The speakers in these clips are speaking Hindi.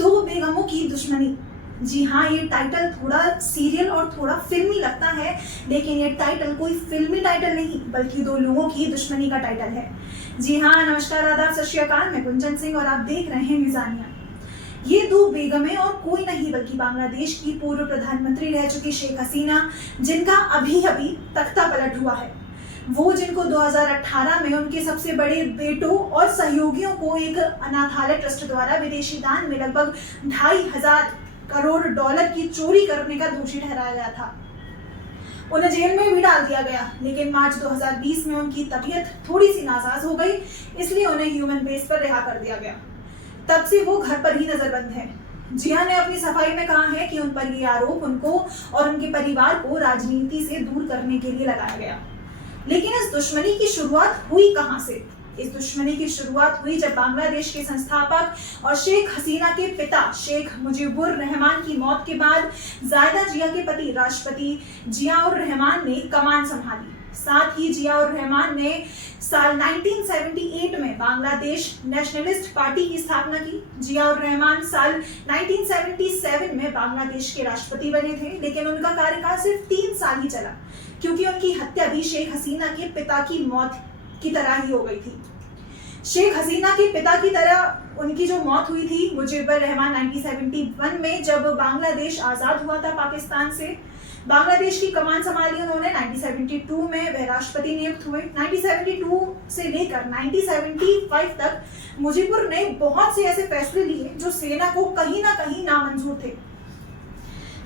दो बेगमों की दुश्मनी। जी हाँ, ये टाइटल थोड़ा सीरियल और थोड़ा फिल्मी लगता है, लेकिन ये टाइटल कोई फिल्मी टाइटल नहीं बल्कि दो लोगों की दुश्मनी का टाइटल है। जी हाँ, नमस्कार, आदाब, सत श्री अकाल। मैं कुंचन सिंह और आप देख रहे हैं मिजानिया। ये दो बेगमें और कोई नहीं बल्कि बांग्लादेश की पूर्व प्रधानमंत्री रह चुकी शेख हसीना, जिनका अभी अभी तख्ता पलट हुआ है। वो जिनको 2018 में उनके सबसे बड़े बेटों और सहयोगियों को एक अनाथालय ट्रस्ट द्वारा विदेशी दान में लगभग $2,500 करोड़ की चोरी करने का दोषी ठहराया गया था। उन्हें जेल में भी डाल दिया गया, लेकिन मार्च 2020 में उनकी तबीयत थोड़ी सी नासाज हो गई, इसलिए उन्हें ह्यूमन बेस पर रिहा कर दिया गया। तब से वो घर पर ही नजरबंद है। जिया ने अपनी सफाई में कहा है कि उन पर ये आरोप उनको और उनके परिवार को राजनीति से दूर करने के लिए लगाया गया। लेकिन इस दुश्मनी की शुरुआत हुई कहां से? इस दुश्मनी की शुरुआत हुई जब बांग्लादेश के संस्थापक और शेख हसीना के पिता शेख मुजीबुर रहमान की मौत के बाद जायदा जिया के पति राष्ट्रपति जियाउर रहमान ने कमान संभाली। साथ ही जियाउर रहमान ने साल 1978 में बांग्लादेश नेशनलिस्ट पार्टी की स्थापना की। जियाउर रहमान साल 1977 में बांग्लादेश के राष्ट्रपति बने थे, लेकिन उनका कार्यकाल सिर्फ 3 साल ही चला, क्योंकि उनकी हत्या भी शेख हसीना के पिता की मौत की तरह ही हो गई थी। शेख हसीना के पिता की तरह उनकी जो मौत हुई थी मुजीबुर रहमान 1971 में, जब बांग्लादेश आजाद हुआ था पाकिस्तान से। बांग्लादेश की कमान संभाली उन्होंने। 1972 में वे राष्ट्रपति नियुक्त हुए। 1972 से लेकर 1975 तक मुजीबुर ने बहुत से ऐसे फैसले लिए जो सेना को कहीं ना कहीं नामंजूर थे।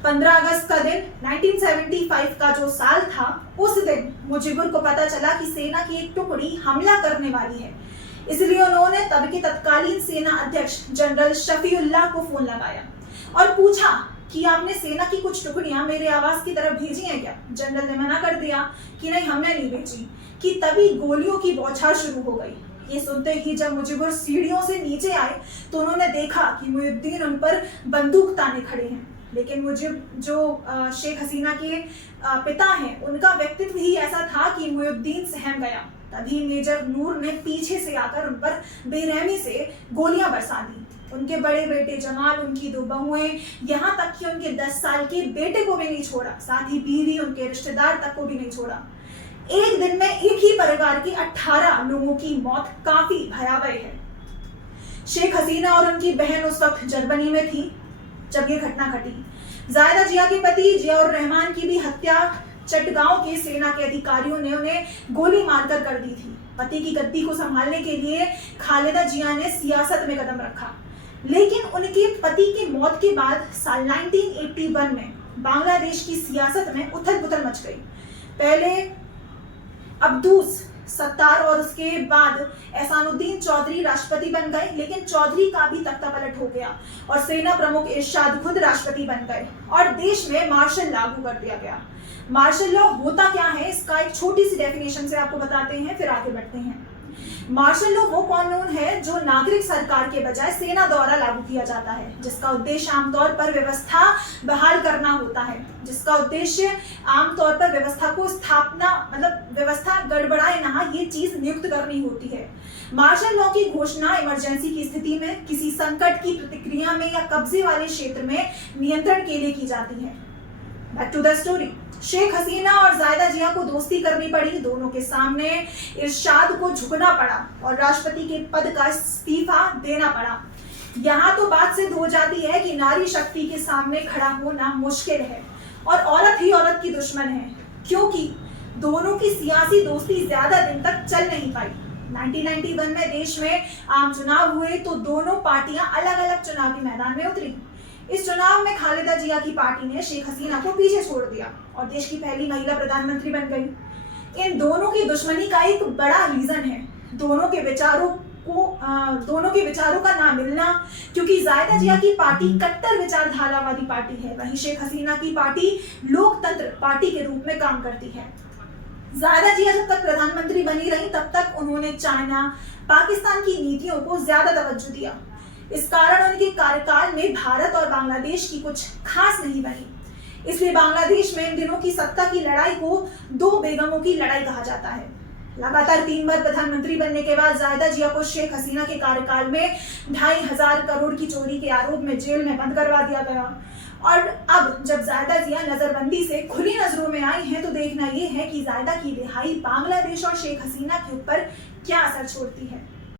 15 अगस्त का दिन 1975 का जो साल था, उस दिन मुजीबुर को पता चला कि सेना की एक टुकड़ी हमला करने वाली है। इसलिए उन्होंने तब के तत्कालीन सेना अध्यक्ष जनरल शफीउल्लाह को फोन लगाया और पूछा कि आपने सेना की कुछ टुकड़ियां मेरे आवास की तरफ भेजी हैं क्या? जनरल ने मना कर दिया कि नहीं, हमने नहीं भेजी। कि तभी गोलियों की बौछार शुरू हो गई। ये सुनते ही जब मुजीबुर सीढ़ियों से नीचे आए तो उन्होंने देखा कि मुहिउद्दीन उन पर बंदूक ताने खड़े हैं। लेकिन जो शेख हसीना के पिता हैं, उनका व्यक्तित्व ही ऐसा था कि मुहिउद्दीन सहम गया। तभी मेजर नूर ने पीछे से आकर उन पर बेरहमी से गोलियां बरसा दी। उनके बड़े बेटे जमाल, उनकी 2 बहुएं, यहाँ तक कि उनके 10 साल के बेटे को भी नहीं छोड़ा। साथ ही बीवी, उनके रिश्तेदार तक को भी नहीं छोड़ा। एक दिन में एक ही परिवार के 18 लोगों की मौत काफी भयावह है। शेख हसीना और उनकी बहन उस वक्त जर्मनी में थी जब ये घटना घटी। जायदा जिया के पति जियाउर रहमान की भी हत्या चटगांव के सेना के अधिकारियों ने उन्हें गोली मारकर कर दी थी। पति की गद्दी को संभालने के लिए खालिदा जिया ने सियासत में कदम रखा, लेकिन उनके पति की मौत के बाद साल 1981 में बांग्लादेश की सियासत में उथल पुथल मच गई। पहले अब्दुस सत्तार और उसके बाद एहसानुद्दीन चौधरी राष्ट्रपति बन गए, लेकिन चौधरी का भी तख्ता पलट हो गया और सेना प्रमुख इरशाद खुद राष्ट्रपति बन गए और देश में मार्शल लागू कर दिया गया। मार्शल लॉ होता क्या है, इसका एक छोटी सी डेफिनेशन से आपको बताते हैं, फिर आगे बढ़ते हैं। मार्शल लॉ वो कानून है जो नागरिक सरकार के बजाय सेना द्वारा लागू किया जाता है, जिसका उद्देश्य आमतौर पर व्यवस्था बहाल करना होता है। जिसका उद्देश्य आमतौर पर व्यवस्था को स्थापना, मतलब व्यवस्था गड़बड़ाए ना, ये चीज नियुक्त करनी होती है। मार्शल लॉ की घोषणा इमरजेंसी की स्थिति में, किसी संकट की प्रतिक्रिया में या कब्जे वाले क्षेत्र में नियंत्रण के लिए की जाती है। Back to the story. Sheikh Hasina और जायदा जिया को दोस्ती करनी पड़ी। दोनों के सामने इरशाद को झुकना पड़ा और राष्ट्रपति के पद का इस्तीफा देना पड़ा। यहाँ तो बात सिद्ध हो जाती है कि नारी शक्ति के सामने खड़ा होना मुश्किल है और औरत ही औरत की दुश्मन है, क्योंकि दोनों की सियासी दोस्ती ज्यादा दिन तक चल नहीं पाई। 1991 में देश में आम चुनाव हुए तो दोनों पार्टियां अलग अलग चुनावी मैदान में उतरी। इस चुनाव में खालिदा जिया की पार्टी ने शेख हसीना को पीछे छोड़ दिया और देश की पहली महिला प्रधानमंत्री बन गई। इन दोनों की दुश्मनी का एक बड़ा रीजन है दोनों के विचारों का ना मिलना, क्योंकि जायदा जिया की पार्टी कट्टर विचारधारावादी पार्टी है, वहीं शेख हसीना की पार्टी लोकतंत्र पार्टी के रूप में काम करती है। जायदा जिया जब तक प्रधानमंत्री बनी रही तब तक उन्होंने चाइना, पाकिस्तान की नीतियों को ज्यादा तवज्जो दिया। इस कारण उनके कार्यकाल में भारत और बांग्लादेश की कुछ खास नहीं बनी। इसलिए बांग्लादेश में इन दिनों की सत्ता की लड़ाई को 2 बेगमों की लड़ाई कहा जाता है। लगातार 3 बार प्रधानमंत्री बनने के बाद जायदा जिया को शेख हसीना के कार्यकाल में 2,500 करोड़ की चोरी के आरोप में जेल में बंद करवा दिया गया। और अब जब जायदा जिया नजरबंदी से खुली नजरों में आई हैं, तो देखना ये है कि जायदा की रिहाई बांग्लादेश और शेख हसीना के ऊपर क्या असर छोड़ती है।